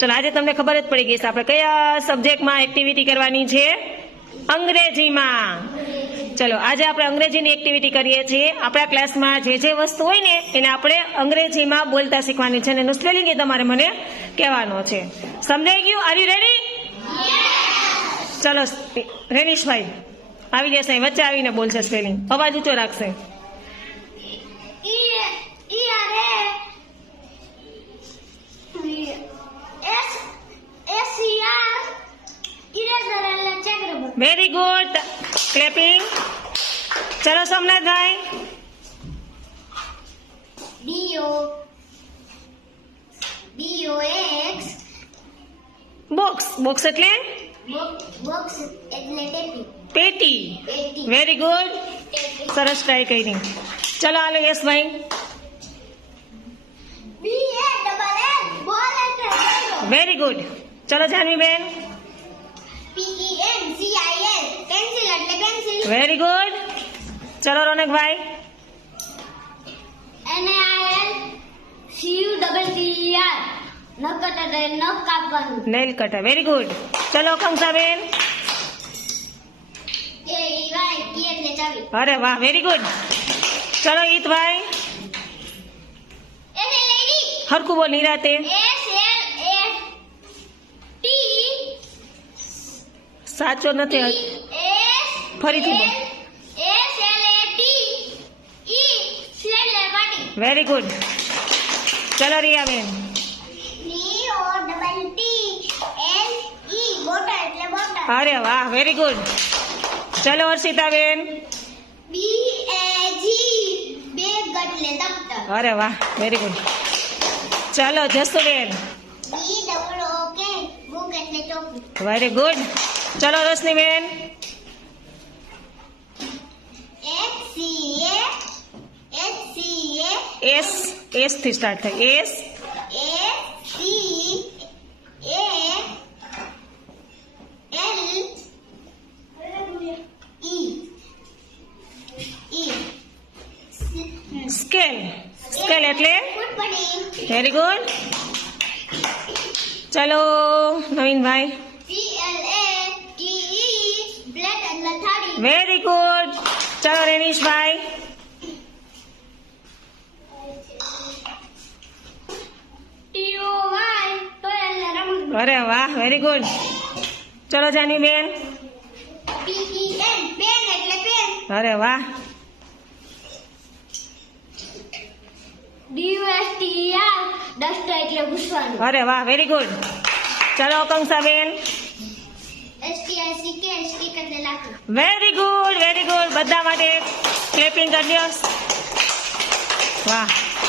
ચલો આજે તમને ખબર જ પડી ગઈ છે આપણે કયા સબ્જેક્ટમાં એક્ટિવિટી કરવાની છે? અંગ્રેજીમાં. ચલો આજે આપણે અંગ્રેજીની એક્ટિવિટી કરીએ છીએ. આપણા ક્લાસમાં જે વસ્તુ હોય ને એને આપણે અંગ્રેજીમાં બોલતા શીખવાની છે અને એનું સ્પેલિંગ એ તમારે મને કહેવાનો છે. સમજાઈ ગયું? Are you ready? ચલો રેનીશભાઈ આવી જશે, વચ્ચે આવીને બોલશે સ્પેલિંગ, અવાજ ઊંચો રાખશે. Very good, clapping. ચલો સોમનાથભાઈ. બોક્સ. બોક્સ એટલે પેટી. વેરી ગુડ, સરસ ટ્રાય કરી. ચલો હાલો યશભાઈ. Very good. ચલો જાનવીબેન. Very good. ચલો રોનકભાઈ. Nail cutter. Very good. ચલો કંસાબેન. અરે વાહ, વેરી ગુડ. ચલો ઈતભાઈ. હરખું બોલ નિરાતે. સાચો નથી, ફરીથી બોલ. Very good. ચલો રિયાબેન. અરે વાહ, વેરી ગુડ. ચલો હર્ષિતાબેન. અરે વાહ, વેરી ગુડ. ચલો જસુબેન. Very good. ચલો રોશનીબેન. એસ થી સ્ટાર્ટ થાય. S scale. સ્કેલ એટલે વેરી ગુડ. ચલો નવીનભાઈ. Very good. ચલો રેનીશભાઈ. અરે વાહ, વેરી ગુડ. ચલો જાનીબેન. અરે વાહ. અરે વાહ, વેરી ગુડ. ચલો કંસાબેન. Very good, very good. બધા માટે ક્લેપિંગ કરી દો. વાહ.